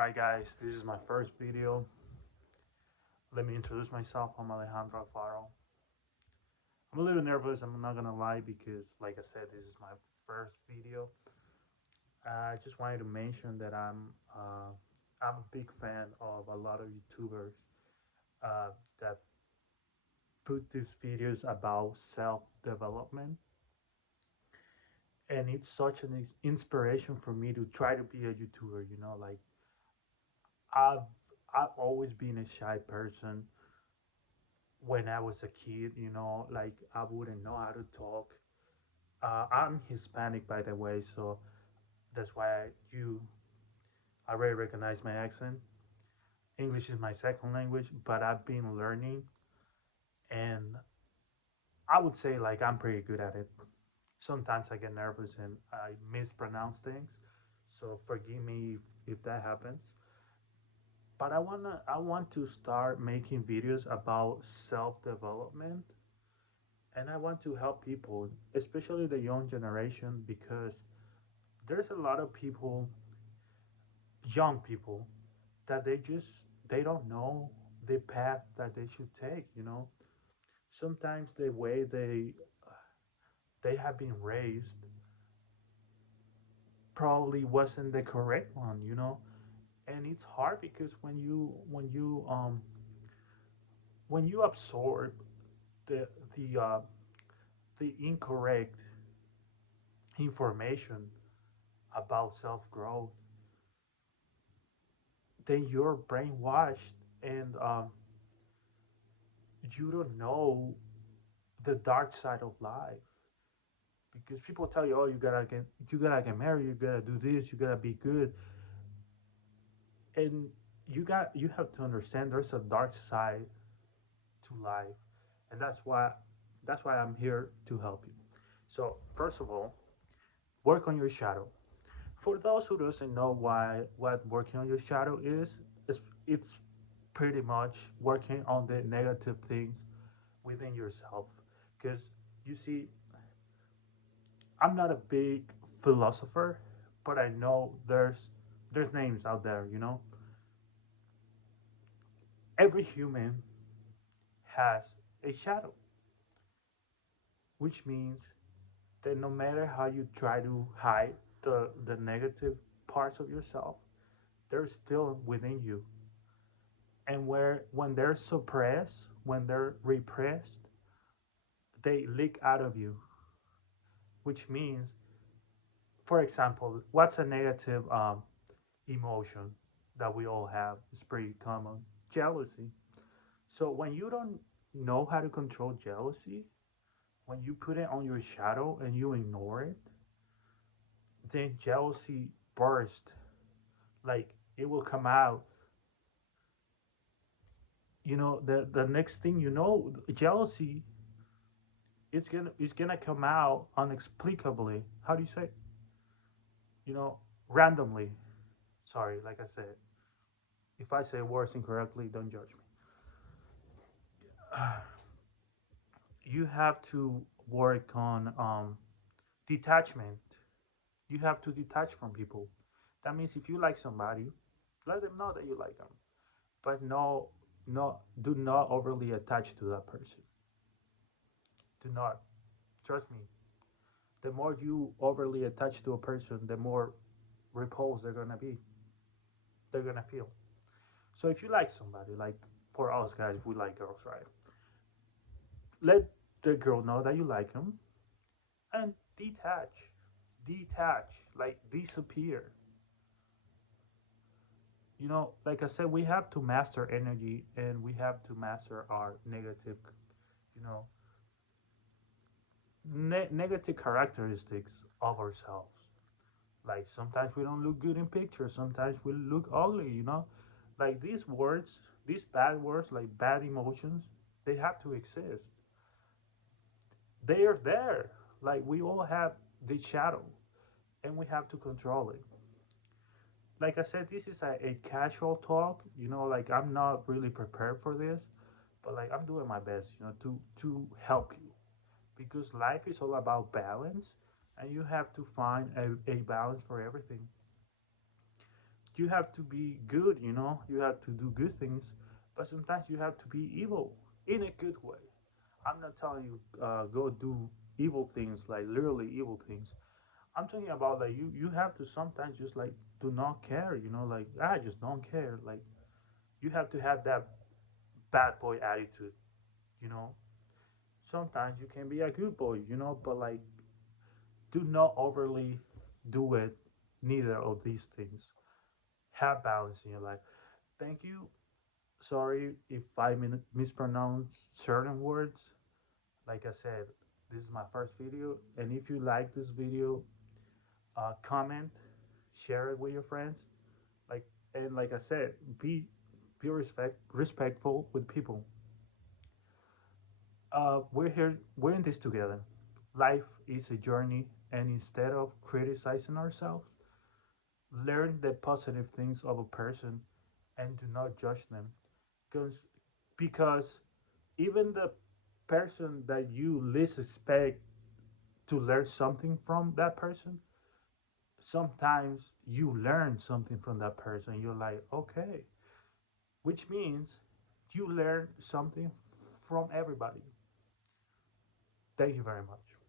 Alright guys, this is my first video. Let me introduce myself. I'm Alejandro Alfaro. I'm a little nervous, I'm not gonna lie, because like I said, this is my first video. I just wanted to mention that I'm a big fan of a lot of YouTubers that put these videos about self-development, and it's such an inspiration for me to try to be a YouTuber. Like I've I've always been a shy person when I was a kid. Like I wouldn't know how to talk. I'm Hispanic, by the way, so that's why you already recognize my accent. English is my second language, but I've been learning, and I would say like I'm pretty good at it. Sometimes I get nervous and I mispronounce things, so forgive me if that happens. But I want to start making videos about self development, and I want to help people, especially the young generation, because there's a lot of people, young people, that they don't know the path that they should take. Sometimes the way they have been raised probably wasn't the correct one. And it's hard because when you absorb the the uh, the incorrect information about self growth, then you're brainwashed, and you don't know the dark side of life, because people tell you, oh, you gotta get married, you gotta do this, you gotta be good, and you have to understand there's a dark side to life, and that's why I'm here to help you. So first of all, work on your shadow. For those who doesn't know what working on your shadow is, it's pretty much working on the negative things within yourself. Because you see, I'm not a big philosopher, but I know there's names out there. Every human has a shadow, which means that no matter how you try to hide the negative parts of yourself, they're still within you. And when they're suppressed, when they're repressed, they leak out of you, which means, for example, what's a negative emotion that we all have? It's pretty common: jealousy. So when you don't know how to control jealousy, when you put it on your shadow and you ignore it, then jealousy burst. Like it will come out. The next thing you know, jealousy, it's gonna come out inexplicably. How do you say? Randomly. Sorry, like I said, if I say words incorrectly, don't judge me. You have to work on detachment. You have to detach from people. That means if you like somebody, let them know that you like them, but no, do not overly attach to that person. Do not. Trust me. The more you overly attach to a person, the more repulsed they're gonna be. They're gonna feel. So if you like somebody, like for us guys, we like girls, right? Let the girl know that you like him, and detach, like disappear. Like I said, we have to master energy, and we have to master our negative, you know, negative characteristics of ourselves. Like sometimes we don't look good in pictures, sometimes we look ugly. Like these words, these bad words, like bad emotions, they have to exist. They are there. Like we all have the shadow, and we have to control it. Like I said, this is a casual talk. Like I'm not really prepared for this, but like I'm doing my best, to help you, because life is all about balance, and you have to find a balance for everything. you have to be good, you know, you have to do good things, but sometimes you have to be evil in a good way. I'm not telling you go do evil things, like literally evil things. I'm talking about like you have to sometimes just like do not care, you know, like I just don't care. Like you have to have that bad boy attitude, you know. Sometimes you can be a good boy, you know, but like do not overly do it. Neither of these things. Have balance in your life. Thank you. Sorry if I mispronounce certain words. Like I said, this is my first video, and if you like this video, comment, share it with your friends. Like and like I said, be respectful with people. We're here. We're in this together. Life is a journey, and instead of criticizing ourselves, learn the positive things of a person, and do not judge them. Because because even the person that you least expect to learn something from that person, sometimes you learn something from that person. You're like, okay, which means you learn something from everybody. Thank you very much.